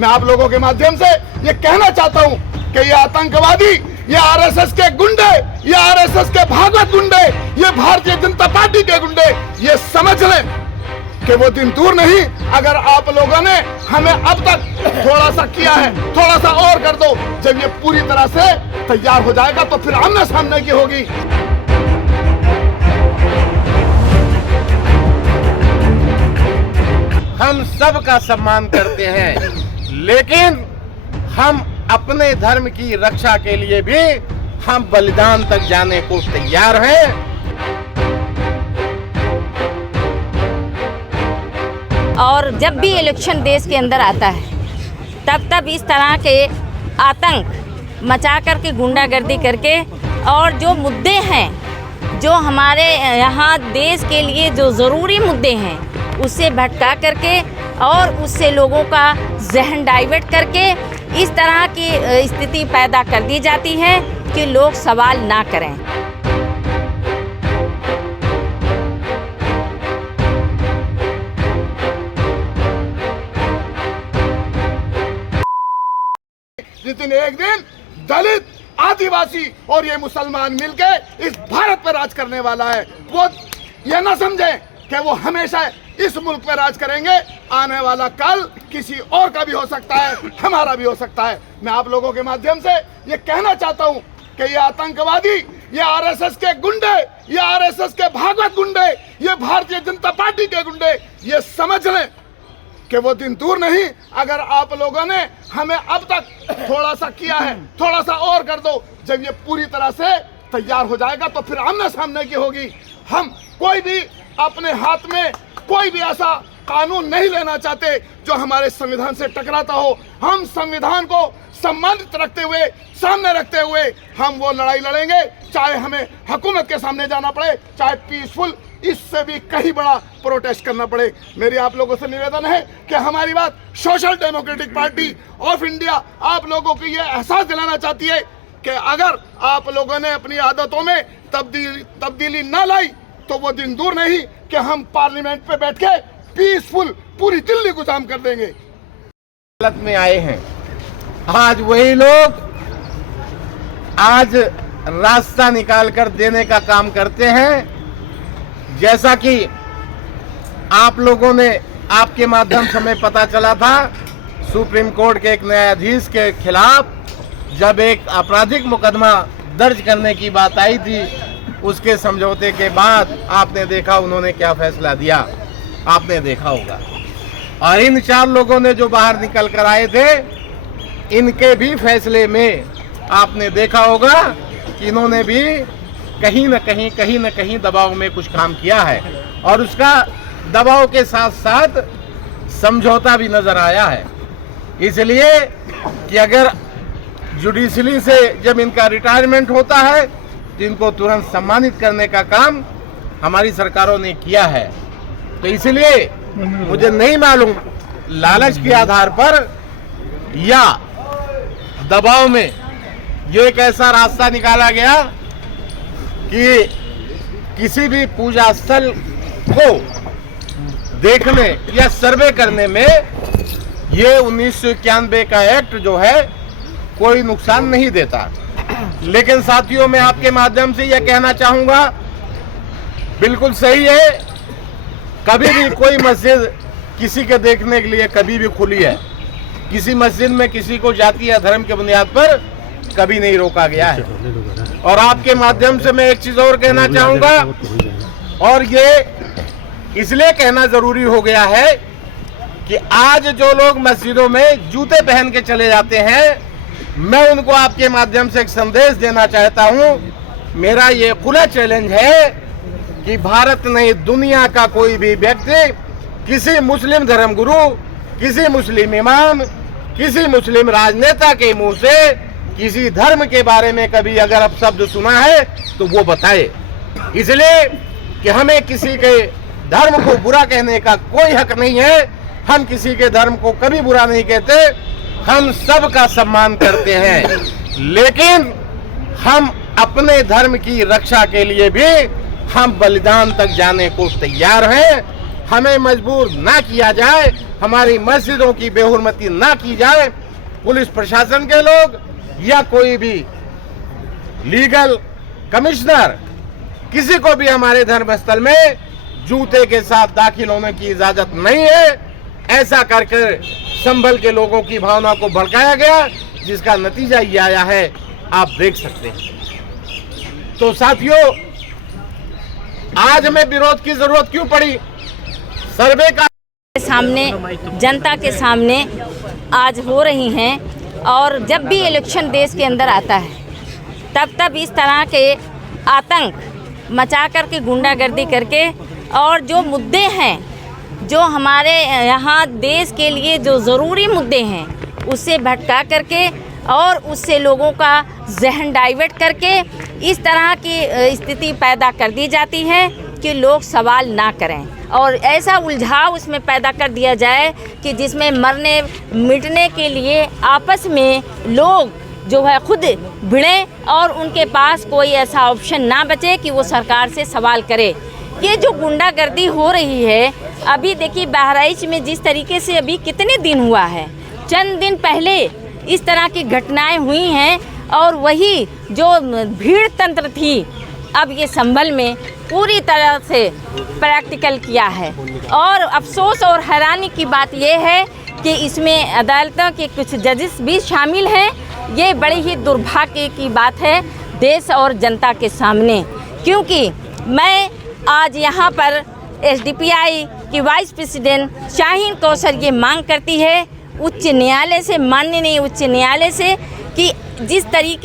मैं आप लोगों के माध्यम से ये कहना चाहता हूं कि ये आतंकवादी, ये आरएसएस के गुंडे, ये आरएसएस के भागवत गुंडे, ये भारतीय जनता पार्टी के गुंडे, ये समझ लें कि वो दिन दूर नहीं। अगर आप लोगों ने हमें अब तक थोड़ा सा किया है, थोड़ा सा और कर दो। जब ये पूरी तरह से तैयार हो जाएगा तो फिर आमने सामने की होगी। हम सब का सम्मान करते हैं, लेकिन हम अपने धर्म की रक्षा के लिए भी हम बलिदान तक जाने को तैयार हैं। और जब भी इलेक्शन देश के अंदर आता है तब इस तरह के आतंक मचा करके, गुंडागर्दी करके, और जो मुद्दे हैं जो हमारे यहाँ देश के लिए जो ज़रूरी मुद्दे हैं उससे भटका करके और उससे लोगों का जहन डाइवर्ट करके इस तरह की स्थिति पैदा कर दी जाती है कि लोग सवाल ना करें। जिस दिन एक दिन दलित, आदिवासी और ये मुसलमान मिलके इस भारत पर राज करने वाला है, वो ये ना समझे कि वो हमेशा इस मुल्क पर राज करेंगे। आने वाला कल किसी और का भी हो सकता है, हमारा भी हो सकता है। मैं आप लोगों के माध्यम से ये कहना चाहता हूं कि ये आतंकवादी, ये आरएसएस के गुंडे, ये आरएसएस के भागवत गुंडे, ये भारतीय जनता पार्टी के गुंडे, ये समझ लें कि वो दिन दूर नहीं। अगर आप लोगों ने हमें अब तक थोड़ा सा किया है, थोड़ा सा और कर दो। जब ये पूरी तरह से तैयार हो जाएगा तो फिर आमने सामने की होगी। हम कोई भी अपने हाथ में कोई भी ऐसा कानून नहीं लेना चाहते जो हमारे संविधान से टकराता हो। हम संविधान को सम्मानित रखते हुए, सामने रखते हुए हम वो लड़ाई लड़ेंगे, चाहे हमें हुकूमत के सामने जाना पड़े, चाहे पीसफुल इससे भी कहीं बड़ा प्रोटेस्ट करना पड़े। मेरी आप लोगों से निवेदन है कि हमारी बात social democratic party of India आप लोगों को ये एहसास दिलाना चाहती है कि अगर आप लोगों ने अपनी आदतों में तब्दीली ना लाई तो वो दिन दूर नहीं कि हम पार्लियामेंट पे बैठ के पीसफुल पूरी दिल्ली को जाम कर देंगे। हालत में आए हैं आज वही लोग आज रास्ता निकाल कर देने का काम करते हैं। जैसा कि आप लोगों ने, आपके माध्यम से हमें पता चला था, सुप्रीम कोर्ट के एक न्यायाधीश के खिलाफ जब एक आपराधिक मुकदमा दर्ज करने की बात आई थी, उसके समझौते के बाद आपने देखा उन्होंने क्या फैसला दिया, आपने देखा होगा। और इन 4 लोगों ने जो बाहर निकल कर आए थे, इनके भी फैसले में आपने देखा होगा कि इन्होंने भी कहीं न कहीं दबाव में कुछ काम किया है, और उसका दबाव के साथ साथ समझौता भी नजर आया है। इसलिए कि अगर जुडिशरी से जब इनका रिटायरमेंट होता है तो इनको तुरंत सम्मानित करने का काम हमारी सरकारों ने किया है। तो इसलिए मुझे नहीं मालूम लालच के आधार पर या दबाव में ये एक ऐसा रास्ता निकाला गया कि किसी भी पूजा स्थल को देखने या सर्वे करने में ये 1991 का एक्ट जो है कोई नुकसान नहीं देता। लेकिन साथियों, मैं आपके माध्यम से यह कहना चाहूंगा, बिल्कुल सही है, कभी भी कोई मस्जिद किसी के देखने के लिए कभी भी खुली है। किसी मस्जिद में किसी को जाति या धर्म के बुनियाद पर कभी नहीं रोका गया है। और आपके माध्यम से मैं एक चीज और कहना चाहूंगा, और ये इसलिए कहना जरूरी हो गया है कि आज जो लोग मस्जिदों में जूते पहन के चले जाते हैं, मैं उनको आपके माध्यम से एक संदेश देना चाहता हूं। मेरा ये खुला चैलेंज है कि भारत नहीं, दुनिया का कोई भी व्यक्ति किसी मुस्लिम धर्मगुरु, किसी मुस्लिम इमाम, किसी मुस्लिम राजनेता के मुंह से किसी धर्म के बारे में कभी अगर अपशब्द सुना है तो वो बताए। इसलिए कि हमें किसी के धर्म को बुरा कहने का कोई हक नहीं है। हम किसी के धर्म को कभी बुरा नहीं कहते, हम सब का सम्मान करते हैं, लेकिन हम अपने धर्म की रक्षा के लिए भी हम बलिदान तक जाने को तैयार हैं। हमें मजबूर ना किया जाए, हमारी मस्जिदों की बेहुरमती ना की जाए। पुलिस प्रशासन के लोग या कोई भी लीगल कमिश्नर किसी को भी हमारे धर्मस्थल में जूते के साथ दाखिल होने की इजाजत नहीं है। ऐसा कर संभल के लोगों की भावना को भड़काया गया, जिसका नतीजा ये आया है, आप देख सकते हैं। तो साथियों, आज हमें विरोध की जरूरत क्यों पड़ी? सर्वे का सामने, जनता के सामने आज हो रही हैं, और जब भी इलेक्शन देश के अंदर आता है तब इस तरह के आतंक मचा करके, गुंडागर्दी करके, और जो मुद्दे हैं जो हमारे यहाँ देश के लिए जो ज़रूरी मुद्दे हैं उससे भटका करके और उससे लोगों का जहन डाइवर्ट करके इस तरह की स्थिति पैदा कर दी जाती है कि लोग सवाल ना करें, और ऐसा उलझाव उसमें पैदा कर दिया जाए कि जिसमें मरने मिटने के लिए आपस में लोग जो है खुद भिड़ें और उनके पास कोई ऐसा ऑप्शन ना बचे कि वो सरकार से सवाल करे। ये जो गुंडागर्दी हो रही है, अभी देखिए बहराइच में जिस तरीके से अभी कितने दिन हुआ है, चंद दिन पहले इस तरह की घटनाएं हुई हैं, और वही जो भीड़ तंत्र थी अब ये संभल में पूरी तरह से प्रैक्टिकल किया है। और अफसोस और हैरानी की बात ये है कि इसमें अदालतों के कुछ जजेस भी शामिल हैं। ये बड़ी ही दुर्भाग्य की बात है देश और जनता के सामने, क्योंकि मैं आज यहाँ पर एसडीपीआई की वाइस प्रेसिडेंट शाहीन कौसर ये मांग करती है उच्च न्यायालय से, माननीय उच्च न्यायालय से, कि जिस तरीके